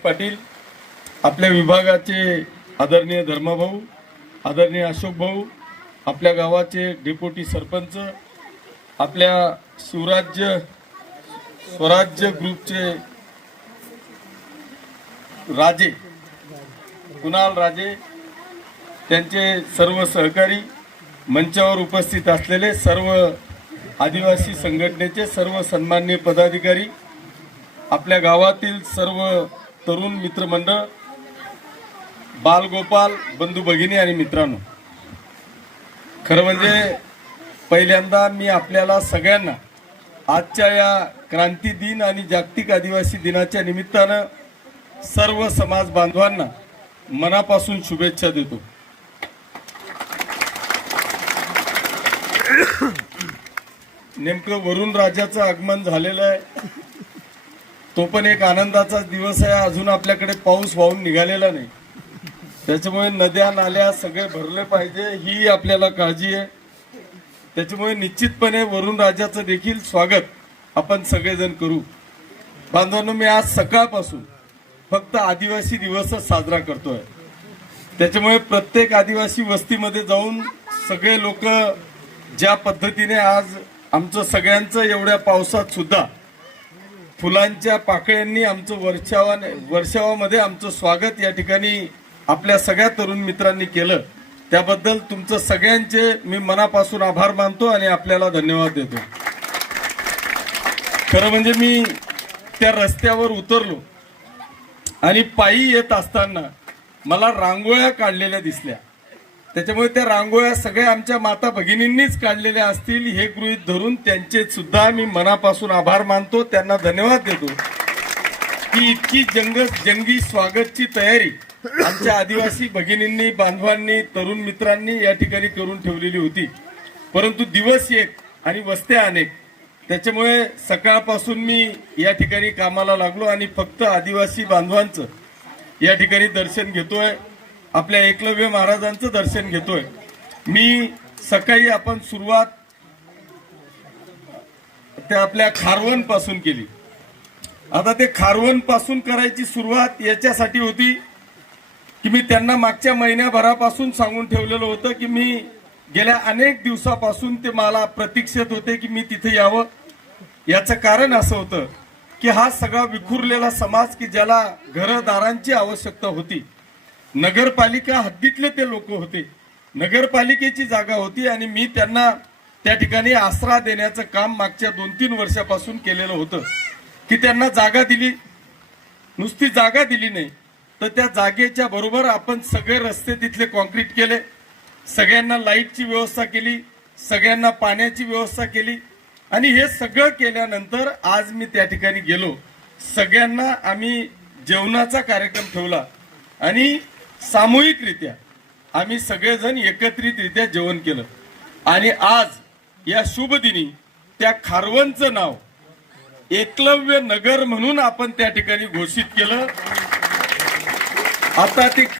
पाटील आपल्या विभागाचे आदरणीय धर्माभाऊ आदरणीय अशोक भाऊ आपल्या गावाचे डेप्युटी सरपंच आपल्या शिवराज्य स्वराज्य ग्रुपचे राजे कुणाल राजे त्यांचे सर्व सहकारी मंचावर उपस्थित असलेले सर्व आदिवासी संघटनेचे सर्व सन्मान्य पदाधिकारी आपल्या गावातील सर्व तरुण मित्रमंडळ बालगोपाल बंधू भगिनी आणि मित्रांनो. खरं म्हणजे पहिल्यांदा मी आपल्याला सगळ्यांना आजच्या या क्रांती दिन आणि जागतिक आदिवासी दिनाच्या निमित्तानं सर्व समाज बांधवांना मनापासून शुभेच्छा देतो. नेमकं वरुण राजाचं आगमन झालेलं आहे. तो पण एक आनंदाचा दिवस आहे. अजून आपल्याकडे पाऊस वाहून निघालेला नाही. त्याच्यामुळे नद्या नाल्या सगळे भरले पाहिजे. ही आपल्याला काळजी आहे. त्याच्यामुळे निश्चितपणे वरुण राजाचं देखील स्वागत आपण सगळेजण करू. बांधवांनो मी आज सकाळपासून फक्त आदिवासी दिवसच साजरा करतोय. त्याच्यामुळे प्रत्येक आदिवासी वस्तीमध्ये जाऊन सगळे लोक ज्या पद्धतीने आज आमचं सगळ्यांचं एवढ्या पावसात सुद्धा फुलांच्या पाकळ्यांनी आमचं वर्षावा वर्षावामध्ये आमचं स्वागत या ठिकाणी आपल्या सगळ्या तरुण मित्रांनी केलं. त्याबद्दल तुमचं सगळ्यांचे मी मनापासून आभार मानतो आणि आपल्याला धन्यवाद देतो. खरं म्हणजे मी त्या रस्त्यावर उतरलो आणि पायी येत असताना मला रांगोळ्या काढलेल्या दिसल्या. त्याच्यामुळे त्या रांगोळ्या सगळ्या आमच्या माता भगिनींनीच काढलेल्या असतील. हे गृहित धरून त्यांचे सुद्धा मी मनापासून आभार मानतो. त्यांना धन्यवाद देतो. की इतकी जंग जंगी स्वागतची तयारी आमच्या आदिवासी भगिनींनी बांधवांनी तरुण मित्रांनी या ठिकाणी करून ठेवलेली होती. परंतु दिवस एक आणि वस्त्या अनेक. त्याच्यामुळे सकाळपासून मी या ठिकाणी कामाला लागलो आणि फक्त आदिवासी बांधवांचं या ठिकाणी दर्शन घेतोय. आपल्या एकलव्य महाराजांचं दर्शन घेतोय. मी सकाळी आपण सुरुवात त्या आपल्या खारवणपासून केली. आता ते खारवणपासून करायची सुरुवात याच्यासाठी होती की मी त्यांना मागच्या महिन्याभरापासून सांगून ठेवलेलं होतं की मी गेल्या अनेक दिवसापासून ते मला प्रतीक्षेत होते की मी तिथे यावं. याचं कारण असं होतं की हा सगळा विखुरलेला समाज की ज्याला घरदारांची आवश्यकता होती. नगरपालिका हद्दीतले ते लोक होते. नगरपालिकेची जागा होती आणि मी त्यांना त्या ठिकाणी आसरा देण्याचं काम मागच्या दोन तीन वर्षापासून केलेलं होतं. की त्यांना जागा दिली. नुसती जागा दिली नाही. तर त्या जागेच्या बरोबर आपण सगळे रस्ते तिथले कॉन्क्रीट केले. सगळ्यांना लाईटची व्यवस्था केली. सगळ्यांना पाण्याची व्यवस्था केली. आणि हे सगळं केल्यानंतर आज मी त्या ठिकाणी गेलो. सगळ्यांना आम्ही जेवणाचा कार्यक्रम ठेवला. आणि सामूहिकरित्या. आम्ही सगळेजण एकत्रितरित्या जेवण केलं. आणि आज या शुभ दिनी त्या खारवणचं नाव एकलव्य नगर म्हणून आपण त्या ठिकाणी घोषित केलं. आता ते